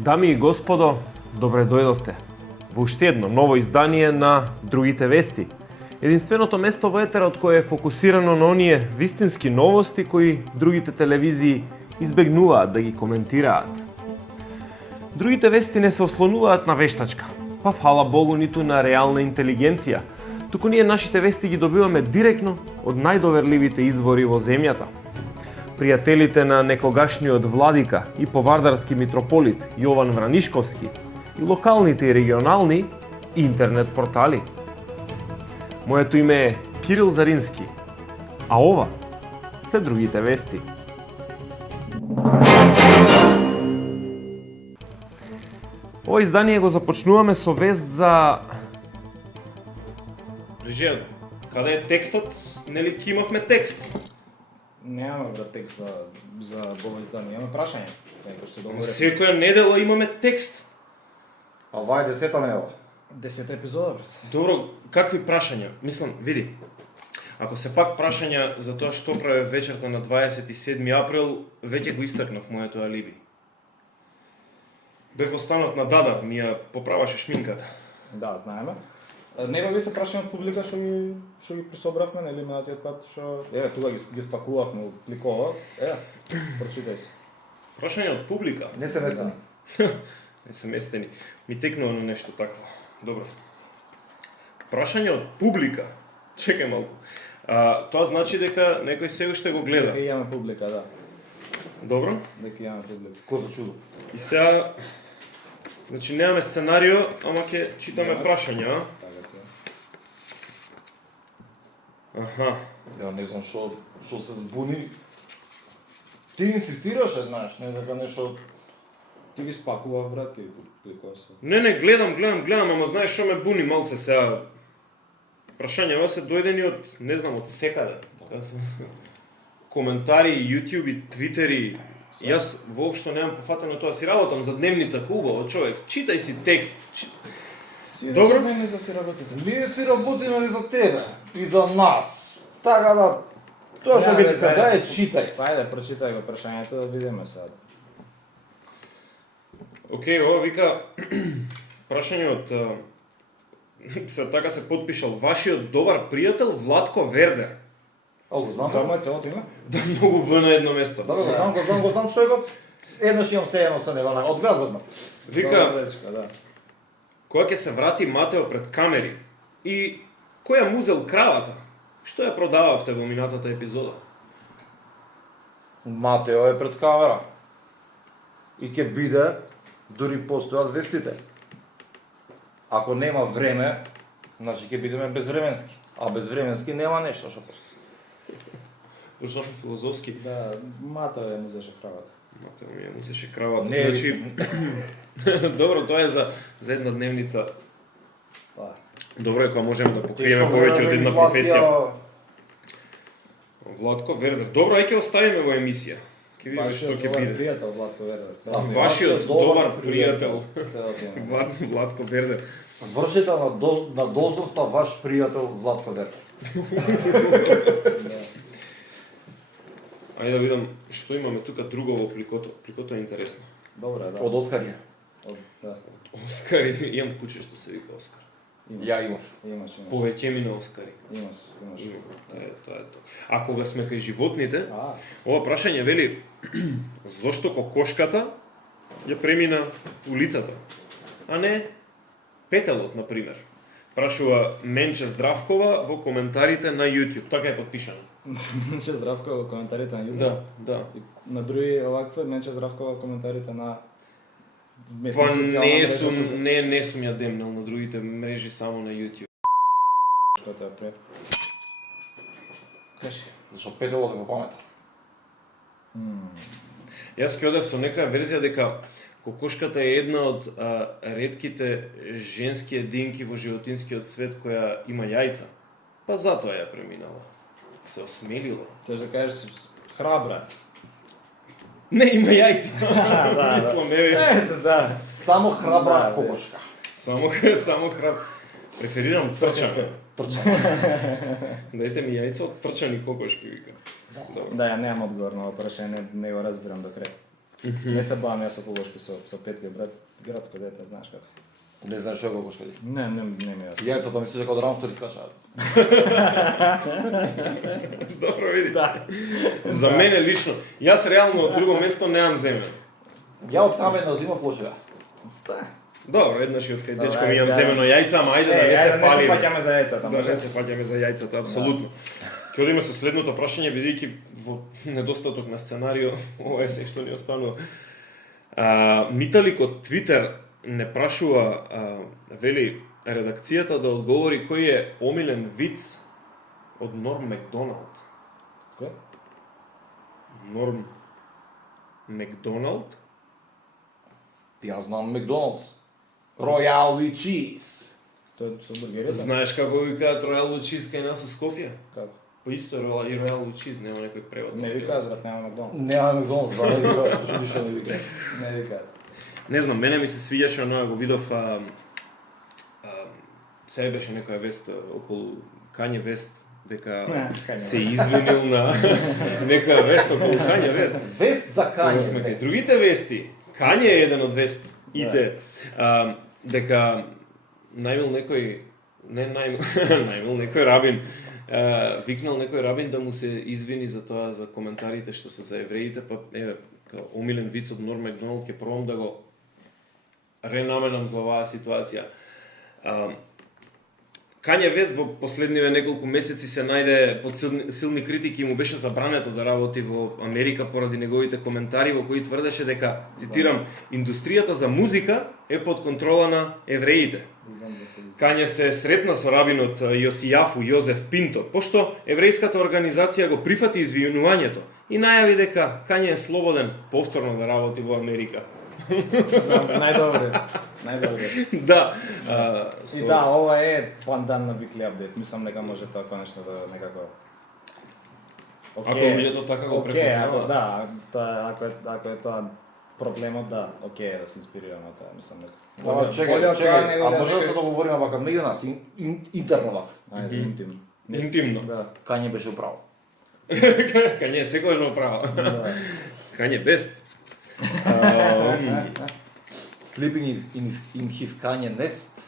Дами и господо, добре дојдовте во уште едно ново издание на Другите вести. Единственото место во етерот кое е фокусирано на оние вистински новости кои другите телевизии избегнуваат да ги коментираат. Другите вести не се ослонуваат на вештачка, па фала Богу ниту на реална интелигенција, туку ние нашите вести ги добиваме директно од најдоверливите извори во земјата. Пријателите на некогашниот владика и повардарски митрополит Јован Вранишковски и локалните и регионални интернет портали. Моето име е Кирил Зарински, а ова се Другите вести. Ова издание го започнуваме со вест за... Режијан, каде е текстот? Нели ки имавме текст? Немаме брат текст за ова издание, имаме прашање. Како што се договори. Секоја недела имаме текст. А ова е 10-та недела. 10-та епизода брат. Добро, какви прашања? Мислам, види. Ако се пак прашања за тоа што праве вечерта на 27 април, веќе го истакнав моето алиби. Бев во станот на Дадар, ми ја поправаше шминката. Да, знаеме. Не бе се прашање од публика што ги присобравме, нели минатиот пат што тука ги спакувавме во пликова. Прочитај се. Прашање од публика? Не се местени. Не се местени. Ми текнува на нешто такво. Добро. Прашање од публика? Чекај малку. Тоа значи дека некој се уште го гледа. Дека имаме публика, да. Добро. Дека имаме публика. Кој за чудо? И сега... Значи немаме сценарио, ама ќе читаме прашања, а? Така се. Аха. Ја не знам што се збуни. Ти инсистираше, знаеш, не дека нешто... Ти ги спакував брат, ти пликова се. Не, гледам, ама знаеш што ме буни малце сега. Прашањава се дојдени од, не знам, од секаде. Коментари, YouTube и Twitter. Јас воопшто немам пофатено тоа, си работам за дневница хубаво, човек. Читај си текст. Добро. Не за си работите. Ние си работиме и за тебе, и за нас. Така да, тоа што ќе ти се даде, читај. Ајде, прочитај го прашањето да видиме сега. Океј, ова вика прашање од се така се подпишал вашиот добар пријател Владко Вердер. Го знам Тоа тоа. му е целото име? Да, многу В на едно место. Да, го знам човекот. Еднаш имам се едно со него, од глед го знам. Вика, Добра дечка, да. кога ќе се врати Матео пред камери и кој ја музел кравата? Што ја продававте во минатата епизода? Матео е пред камера. И ќе биде, дури постојат вестите. Ако нема време, значи ќе бидеме безвременски. А безвременски нема нешто што постои. Почнавме филозофски. Да, Мато е музеше кравата. Матео ми ја музеше кравата. Не, Значи, добро, тоа е за една дневница. Па. Добро е кога можеме да покриеме повеќе од една професија. Владко Вердер. Добро, ај ќе оставиме во емисија. Ќе видиме што ќе биде. Пријател Владко Вердер. Вашиот добар пријател. Целото име. Владко Вердер. Вршител на должноста ваш пријател Владко Вердер. Ајде да видам што имаме тука друго во пликото. Пликото е интересно. Добро е, да. Од Оскар. Да. Оскари, имам куче што се вика Оскар. Ја имав. Имаш. Повеќе ми на Оскари. Имаш. Тоа е тоа. А кога сме кај животните, А, ова прашање вели зошто кокошката ја премина улицата, а не петелот, на пример. Прашува Менче Здравкова во коментарите на YouTube. Така е подпишано. Менче Здравкова во коментарите на YouTube. Да, да. И на други овакви Менче Здравкова во коментарите на Па не социјална сум, не сум ја демнал на другите мрежи, само на YouTube. Што те опре? Кажи. Зашто петелот е во памета. Јас ќе одев со некоја верзија дека кокошката е една од ретките женски единки во животинскиот свет која има јајца. Па затоа ја преминала. Се осмелила. Теш да кажеш храбра. Не има јајца. Да, Мислам, не ви. Да. Само храбра Да, кокошка. Само храб. Преферирам трчан. Трча. Дајте ми јајца од трчани кокошки, вика. Добро. Да, ја немам одговор на ова прашање, не го разбирам до крај. Не се бавам јас со кокошки со петки, брат, градско дете, знаеш како. Не знаеш што го кошкади. Не ми јас. Јајцата мислиш дека од рамстори скачаат. Добро види. За мене лично, јас реално од друго место немам земен. Ја од камена зимав лошега. Добро, еднаш и од кај Добро, дечко ај ми имам сега. земено јајца, ама ајде да не се Не се палиме. паќаме за јајцата, Да, може. не се паќаме за јајцата, апсолутно. Ќе одиме со следното прашање, бидејќи во недостаток на сценарио, ова е се што ни останува. Миталик од Твитер не прашува, вели, редакцијата да одговори кој е омилен виц од Норм Макдоналд. Кој? Норм Макдоналд? Јас знам Макдоналдс. Royal with cheese. Тоа е со бургерите? Знаеш како викаат Royal with cheese кај нас во Скопје? Како? По исто и Royal with cheese, нема некој превод. Не ви казват, нема Макдоналдс. Нема Макдоналдс, да, не вика, ништо не вика. Не ви казват. Не знам, мене ми се свиѓаше оноа го видов сега беше некоја вест околу Kanye West дека Kanye се West. извинил на некоја вест околу Kanye West. Вест за Кога сме кај другите вести, Kanye е еден од вестите, дека најмил некој, не најмил, најмил некој рабин, викнал некој рабин да му се извини за тоа, за коментарите што се за евреите, па еве, као омилен виц од Норм Макдоналд, ќе пробам да го ренаменам за оваа ситуација. Kanye West во последниве неколку месеци се најде под силни критики и му беше забрането да работи во Америка поради неговите коментари во кои тврдеше дека, цитирам, индустријата за музика е под контрола на евреите. Kanye се сретна со рабинот Јосијафу Јозеф Пинто, пошто еврејската организација го прифати извинувањето и најави дека Kanye е слободен повторно да работи во Америка. Знам, најдобри. Да. И да, ова е пандан на Weekly Update. Мислам дека може тоа нешто да некако. Ако луѓето така го препознаваат. Да, тоа ако е тоа проблемот, да, окей, да се инспирираме од тоа, мислам дека. Чекај, а може да се договориме вака меѓу нас, интерно вака. Ајде, интимно. Интимно. Да. Kanye беше управо. Kanye секогаш во право. Kanye best. Sleeping in his Kanye nest.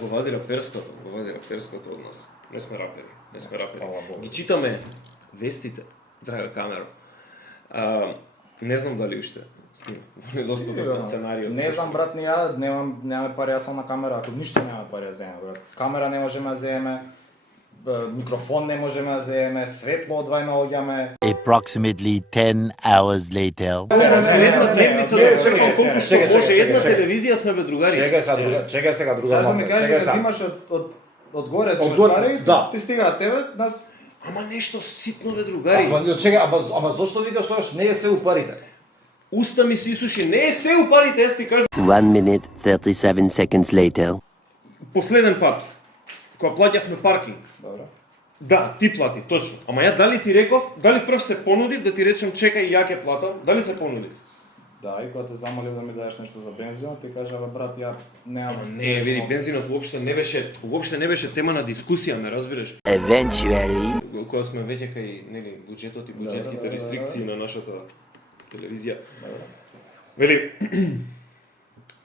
Го вади раперското од нас. Не сме рапери. Фала Богу. Ги читаме вестите, драга камера. Не знам дали уште снима. Недостаток на сценарио. Не знам, брат, немаме пари, јас сам на камера, ако ништо нема пари да земеме, брат. Камера не можеме да земеме, микрофон не можеме да земеме, светло одвај наоѓаме. Approximately 10 hours later. Следна дневница да скрпам колку што чекај, може чекај, една чекај. телевизија сме бе другари. Чекај сега друга Зашто ми маца. кажеш Чекај дека сега. зимаш од горе, земаш Одгоре, пари, да. ти стигаат тебе, нас Ама нешто ситно бе другари. Чекај, ама зошто викаш тоа што не е се у парите? Уста ми се исуши, не е се у парите, јас ти кажам. 1 minute 37 seconds later. Последен пат, кога плаќавме паркинг. Добро. Да, ти плати, точно. Ама ја дали ти реков, дали прв се понудив да ти речем чекај ја ќе платам, дали се понудив? Да, и кога те замолив да ми дадеш нешто за бензинот, ти кажа, бе, брат, ја немам. Не, види, бензинот уопште не беше тема на дискусија, ме разбираш. Eventually. Кога сме веќе кај, нели, буџетот и буџетските да, рестрикции на нашата телевизија. Вели,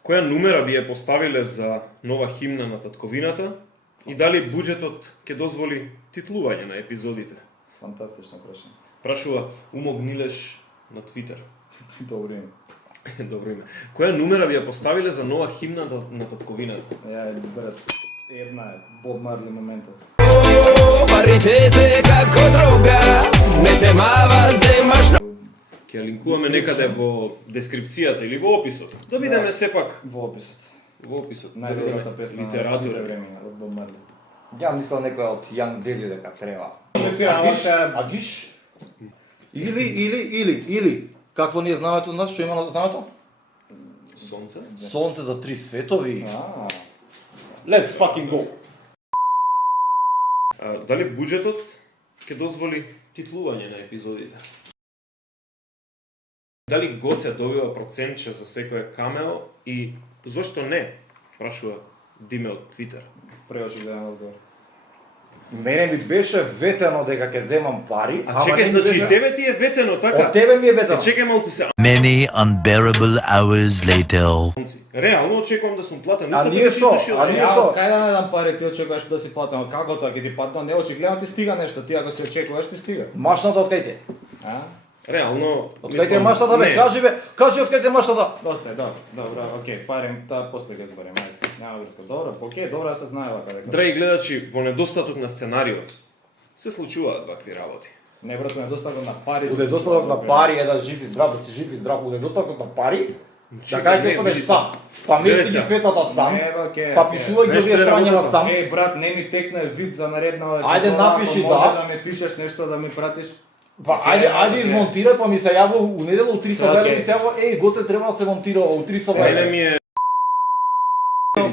која нумера би ја поставиле за нова химна на татковината и дали буџетот ќе дозволи титлување на епизодите? Фантастично прашање. Прашува Умо Гнилеш на Твитер. Добро име. Добро име. Која нумера би ја поставиле за нова химна на татковината? Ја, брат, една е Боб Марли моментот. Парите се како друга, не те мава, земаш. Ќе ја линкуваме некаде во дескрипцијата или во описот. Да бидеме сепак Во описот. во описот. Најдобрата песна на сите литература. времења од Боб Марли. Ја мислам некој од Young Deli дека треба. А гиш? Или какво ни е знамето нас, што има на знамето? Сонце. Сонце за три светови. А, Let's fucking go. Дали буџетот ќе дозволи титлување на епизодите? Дали Гоце добива процентче за секое камео и зошто не? Прашува Диме од Твитер. преочигледен одговор. Мене ми беше ветено дека ќе земам пари, А чекај, не ми значи беше... тебе ти е ветено, така? Од тебе ми е ветено. Чекај малку се. Many unbearable hours later. Реално очекувам да сум платен. А Мислам ние дека си шо? сушил. А ние Ја, шо? кај да не дам пари, ти очекуваш да си платено, како тоа ќе ти падне, не очигледно ти стига нешто, ти ако си очекуваш ти стига. Машната од кај те? А? Реално, Од кај те машната бе? не. Кажи од кај те машната. Доста е, добро, окей, пари, таа после ќе зборим, ајде. Няма врска. Добро, окей, добро да се знаева каде. Драги гледачи, во недостаток на сценарио се случуваат вакви работи. Не брато, недостаток на пари. У недостаток на пари е да жив и здрав, да си жив и здрав. У недостаток на пари, да Чекај, кај не, ќе останеш види сам. Па мести Гледај ги се. светата сам. Не, бе, окей, Па окей. пишувај ги Знаеш овие што е срањава работата? сам. Еј, брат, не ми текне вид за наредна Ајде, епизода, напиши, ако може да. да ми пишеш нешто да ми пратиш. Па ајде измонтирај, па ми се јавува у недела у 3 Се, саба, окей. ми се јавува, еј, Гоце треба да се монтира у 3 саба. Мене ми е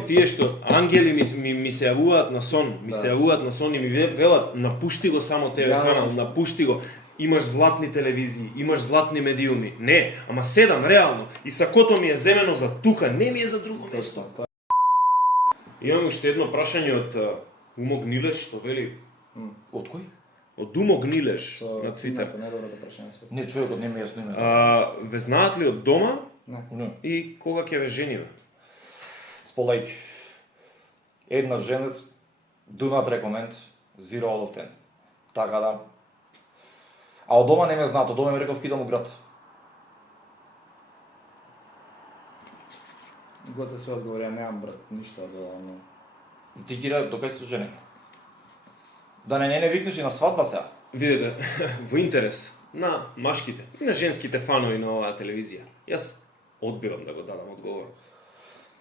тие што ангели ми се јавуваат на сон, ми се јавуваат на сон и ми велат напушти го само ТВ Да. канал, напушти го. Имаш златни телевизии, имаш златни медиуми. Не, ама седам реално и сакото ми е земено за тука, не ми е за друго место. Точно. Имам уште едно прашање од Умо Гнилеш, што вели Од кој? од Умо Гнилеш на Твитер. Не доброто прашање свет. Не, човекот не ми е јасно име. Ве знаат ли од дома Не. и кога ќе ве жениве? Сполајте. Една женет, do not recommend, 0 out of 10. Така да. А од дома не ме знаат, од дома ми реков кидам у град. Гоце се одговори, ја немам брат, ништо да но... И ти кира докај се женен. Да не викнеш и на свадба сега. Видете, во интерес на машките и на женските фанови на оваа телевизија. Јас одбивам да го дадам одговор.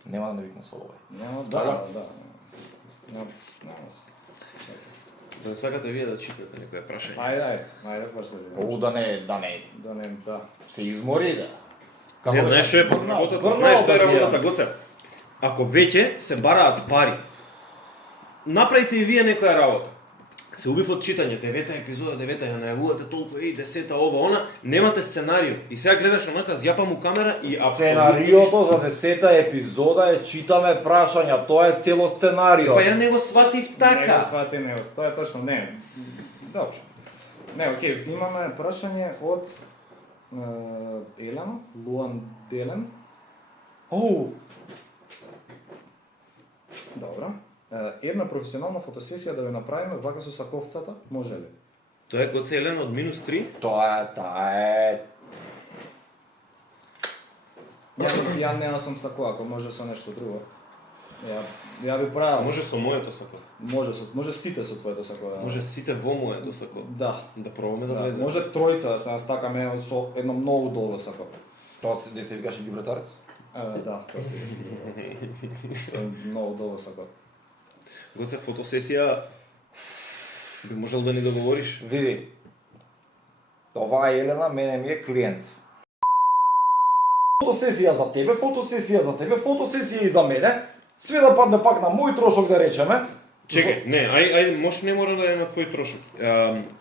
Нема да не викна свадба. Нема, Така? да. Нема се. Да сакате вие да читате некоја прашање. Ајде, после. Оу да не Да. се измори да. Не знаеш што е работата, знаеш што е работата, Гоце. Ако веќе се бараат пари, направите и вие некоја работа. Се убив од читање, 9-та епизода, 9-та ја најавувате толку, 10-та ова, она, немате сценарио. И сега гледаш онака, зјапам у камера и апсолутно Сценариото за 10-та епизода е читаме прашања, тоа е цело сценарио. Па ја не го сватив Не така. го свати, не го, тоа е точно, не. Добро. Не, окей, имаме прашање од Елена, Луан Делен. Оу, Добро. Една професионална фотосесија да ја направиме вака со саковцата, може ли? Тоа е Гоце Елена од -3. тоа е... Ја не сум сако, ако може со нешто друго. Ја би правил. Може со моето сако. Може сите со твоето сако да. Може сите во моето сако. Да. Да пробаме да Да, влеземе. може тројца да се настакаме со едно многу долго сако. Тоа не се викаше ѓубретарец? Да, тоа се. Со многу долго сако. Гоце, фотосесија би можел да ни договориш? Види, оваа Елена мене ми е клиент. Фотосесија за тебе, фотосесија за тебе, фотосесија и за мене. Све да падне пак на мој трошок да речеме. Чекај, не, ај, може не мора да е на твој трошок.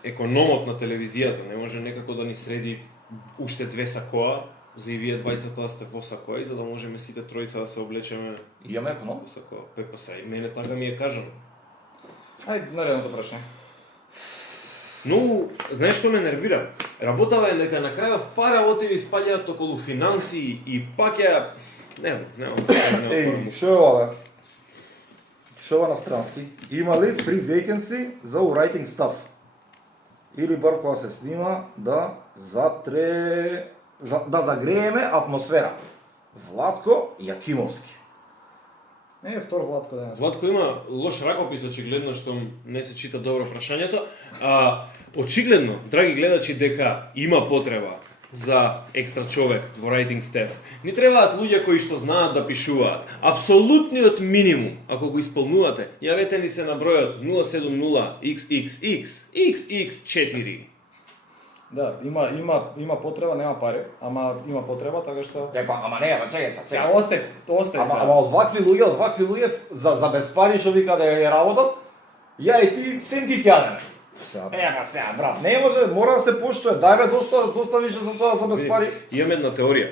Економот на телевизијата не може некако да ни среди уште 2 сакоа, за и вие двајцата да сте во сакоа и за да можеме сите тројца да се облечеме Имаме економ? во сакоа. Па и мене така ми е кажано. Ајде, наредното прашање. Но, знаеш што ме нервира? Работава е нека на крајов пара отиви спаѓаат околу финансии и пак ја... Не знам, немам да Еј, што е ова бе? Што е ова на странски? Има ли free vacancy за writing stuff? Или бар кога се снима да да загрееме атмосфера. Владко Јакимовски. Втор Владко денес. Владко има лош ракопис, очигледно што не се чита добро прашањето. Очигледно, драги гледачи, дека има потреба за екстра човек во writing staff. Ни требаат луѓе кои што знаат да пишуваат. Апсолутниот минимум, ако го исполнувате, јавете ни се на бројот 070 XXX XX4. Да, има потреба, нема пари, ама има потреба, така што... Ама не, чекај се. Сега остай се. Ама од вакви луѓе за без пари што вика да ја работат, ја и ти сем ги кјадеме. Сега, брат, не може, мора да се поштуе. Дај бе доста више за тоа за без пари. Имам една теорија.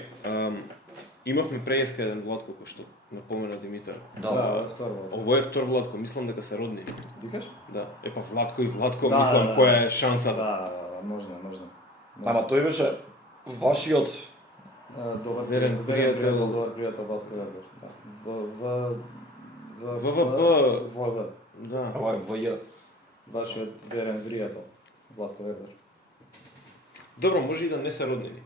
Имавме преска еден Владко кој што напомена Димитар. Да, второ. Ово е втор Владко, мислам дека се родни. Викаш? Да. Епа Владко и Владко, Да, мислам да. која е шансата. Да, можна. Ама тој беше вашиот Добар Верен пријател. добар пријател Владко Вербер. Да. ВВП. Да. ова е ВЈ. Вашиот верен пријател Владко Вербер. Добро, може и да не се роднини.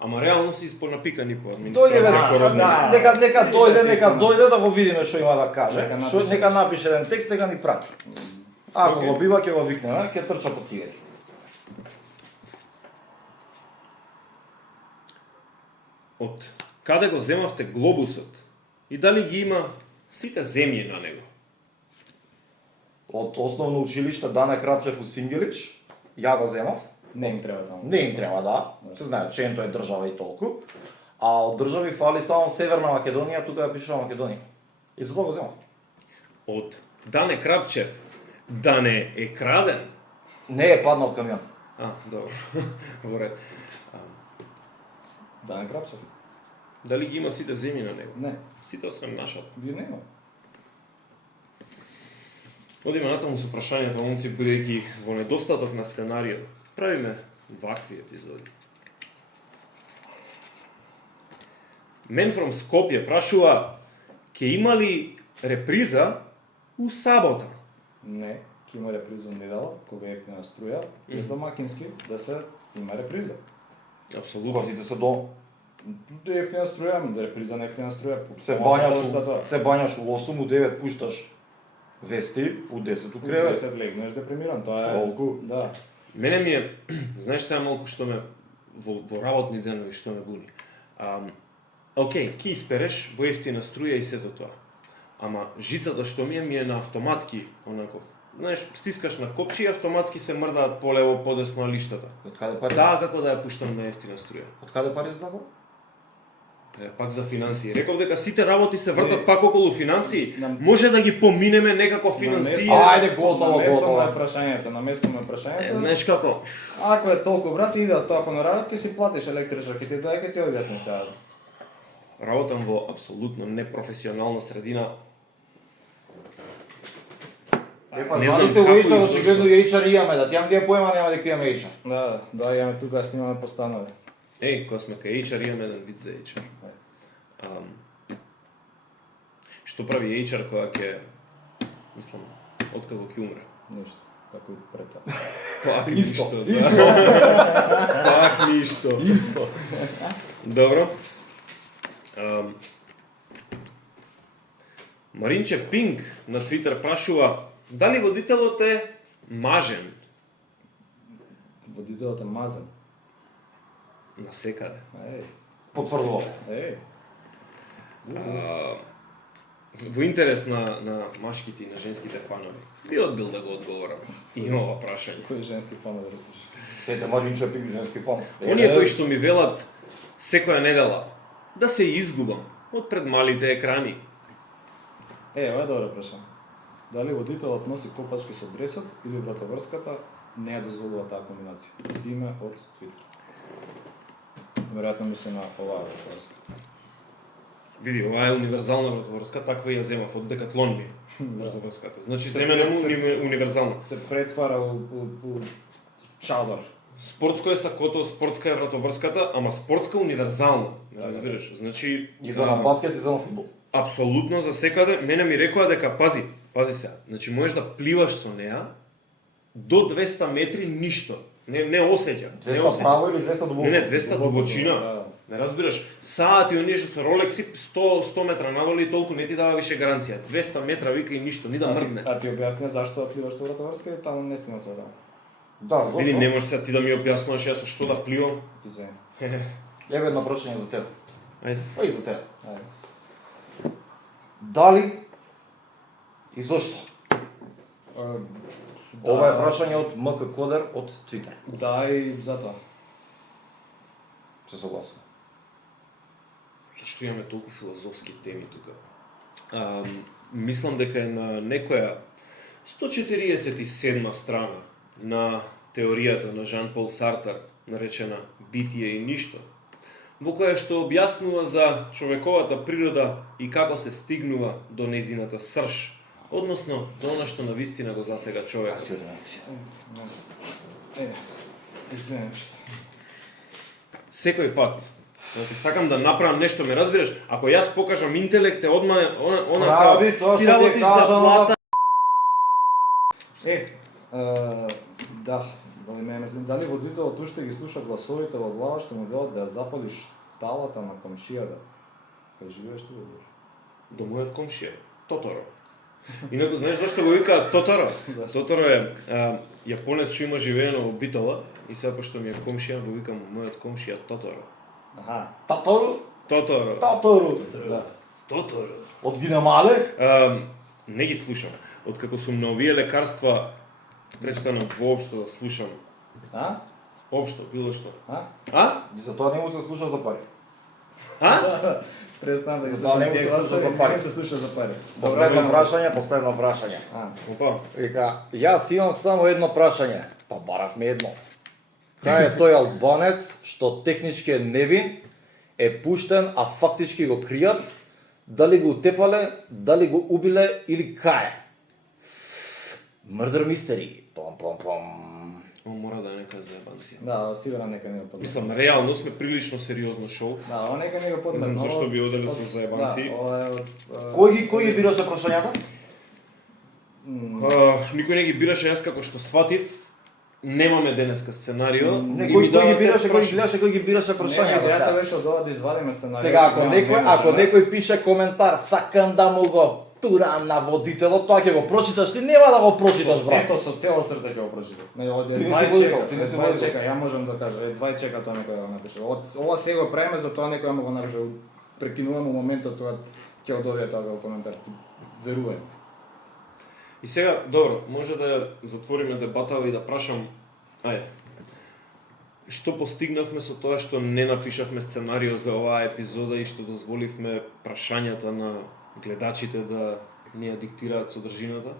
Ама реално си испонапикани по Дојде администрација бе, роднини. да. нека дојде да го видиме што има да каже. Нека Што напише. нека напише еден текст, нека ни прати. Ако Окей. го бива ќе го викнеме, ќе трча по цигари. Од каде го земавте глобусот и дали ги има сите земји на него? Од основно училиште Дане Крапчев у Сингелич, ја го земав. Не им треба таму. Не им треба, да. Се знае, ченто е држава и толку. А од држави фали само Северна Македонија, тука ја пишува Македонија. И затоа го земав. Од Дане Крапчев да не е краден? Не е паднал од камион. Добро. Во ред. Дане Крапчев? Дали ги има сите земји на него? Не. Сите освен нашата. Вие нема. Одиме натаму со прашањата, момци, бидејќи во недостаток на сценарио правиме вакви епизоди. Мен from Скопје прашува, ке има ли реприза у сабота? Не. Ќе има реприза недела, кога е ефтина струја, и домакински да се има реприза. Апсолутно. Козите се до Да е ефтина струја, реприза на ефтина струја. се бањаш у 8, у 9 пушташ вести, у 10 у кревет. 10 легнеш депримиран, тоа е. Толку. Да. Мене ми е, знаеш сега малку што ме во работни денови што ме буни. Океј, ки испереш во ефтина струја и сето тоа. Ама жицата што ми е на автоматски, онако. Знаеш, стискаш на копче и автоматски се мрдаат полево, подесно лиштата. Од каде пари? Да, како да ја пуштам на ефтина струја. Од каде пари за тако? Пак за финансии. Реков дека сите работи се вртат Не. пак околу финансии. На- Може да ги поминеме некако финансии. Ајде, готово, На место готово. му е прашањето, на место му е прашањето. Знаеш како? Ако е толку брат, иде од тоа хонорарот, ќе си платиш електричар, ќе ти дојде, ќе ти објасни сега. Работам во апсолутно непрофесионална средина. Епа, Не знам знам се у како и HR, зошто. очигледно и HR имаме, да ти имам дија поема, нема дека имаме HR. Да, доаѓаме тука да снимаме постанови. Кога сме кај HR, имам еден вид за HR. Што прави HR која ќе, мислам, откако ќе умре? Ништо, како и пред тоа. Пак Исто, ништо, да. Пак ништо. Исто. Добро. Маринче Пинг на Твитер прашува дали водителот е мажен Водителот е мазен. насекаде. Потврдувам. Во интерес на машките и на женските фанови, би одбил да го одговорам и ова прашање. Кој женски фанови рекаш? Тете Маринче Пинг, женски фон. Оние кои што ми велат секоја недела да се изгубам од пред малите екрани. Ова е добро прашање. Дали водителот носи копачки со дресот или вратоврската не ја дозволува таа комбинација? Диме од Твитер. Веројатно мисли на оваа вратоврска. Види, ова е универзална вратоврска, таква ја земав од Декатлон ми вратоврската. Значи земене му универзална. Се претвара у чадор. Спортско е сакото, спортска е вратоврската, ама спортска универзална. Не разбираш? Значи И за на баскет и за на фудбал. апсолутно за секаде, мене ми рекоа дека пази се. Значи можеш да пливаш со неа до 200 метри ништо. Не осеќа. 200 право или 200 дубоко? Не, 200 дубочина. Да. Не разбираш. Саат и оние што се Ролекси 100 метра надоле и толку не ти дава више гаранција. 200 метра вика и ништо, ни да мрдне. А ти објасни зашто да пливаш со вратоврска и таму не стима тоа да. Да, зошто? Види, не можеш сега ти да ми објаснуваш јас со што да пливам. Извини. Еве едно прашање за тебе. Ајде. Па и за тебе. Ајде. Дали и зошто? Да. Ова е прашање од МК Кодер од Твитер. Да, и затоа. Се согласувам. Зашто имаме толку филозофски теми тука? Мислам дека е на некоја 147 страна на теоријата на Жан Пол Сартар, наречена Битие и ништо, во која што објаснува за човековата природа и како се стигнува до незината срж, односно до она што навистина го засега човек. Извинете. Секој пат, значи сакам да направам нешто, ме разбираш? Ако јас покажам интелект, одма она Прави тоа си што ти работиш за кажа на плата. Да, дали водителот уште ги слуша гласовите во глава што му велат да ја запали шталата на комшијата? Кај живееш ти го? До мојот комшија, Тоторо. Инаку, знаеш зашто го викаат Тоторо? Тоторо е јапонец што има живеено во Битола и сега пошто ми е комшија, го викам мојот комшија Тоторо. Аха. Татору? Тоторо. Татору. Да. Тоторо. Од Динамале? Не ги слушам. Откако сум на овие лекарства, престанам воопшто да слушам. А? Општо, било што. А? И за тоа не му се слуша за пари. Престан да ги За тоа слушам не тие го слуша гласови, за пари. не се слуша за пари. Последно прашање. Опа. Вика, јас имам само едно прашање. Па баравме едно. Кај е тој албанец што технички е невин, е пуштен, а фактички го кријат? Дали го утепале, дали го убиле или кај? Murder mystery. Пом. О, мора да е нека заебанција. Да, сигурно нека не го поднесе. Мислам, реално сме прилично сериозно шоу. Да, ова нека не го поднесе. Не знам зашто би оделил со заебанци. Да, ова е од... Кој ги бираше прашањата? Никој не ги бираше, јас како што сватив, немаме денеска сценарио. Не, и кој ми ги давате бираше, прашања. кој ги бираше прашањата? Идејата сега? беше од ова да извадиме сценарио. Сега, ако некој пише коментар, сакам да му го турам на водителот, тоа ќе го прочиташ, ти нема да го прочиташ, брат. Сето со цело срце ќе го прочитам. Не, од Ти не едва си и водител, чека, ти не си едва и водител. чека, ја можам да кажам, едва и чека тоа некој да го напише. Ова се го правиме за тоа некој да го напише. Прекинуваме моментот тоа ќе го добие тоа во коментар. Верувам. И сега, добро, може да затвориме дебатава и да прашам, ајде, што постигнавме со тоа што не напишавме сценарио за оваа епизода и што дозволивме прашањата на гледачите да ни ја диктираат содржината?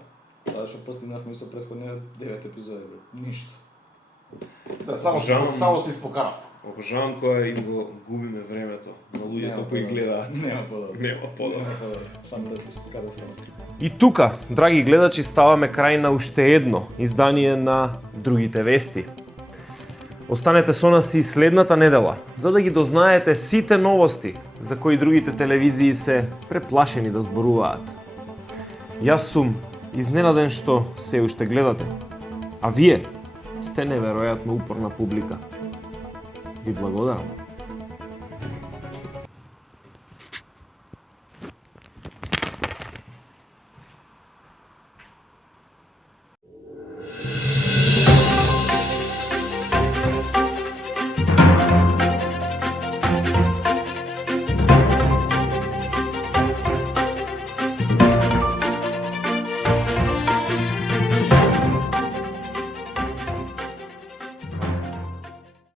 Тоа што постигнавме со претходниот 9 епизоди, бре. Ништо. Да, само си испокарав. Обожавам кога им го губиме времето на луѓето кои гледаат. Нема подобро. Нема подобро. Фантастично, каде стана. И тука, драги гледачи, ставаме крај на уште едно издание на Другите вести. Останете со нас и следната недела, за да ги дознаете сите новости за кои другите телевизии се преплашени да зборуваат. Јас сум изненаден што се уште гледате, а вие сте неверојатно упорна публика. Ви благодарам.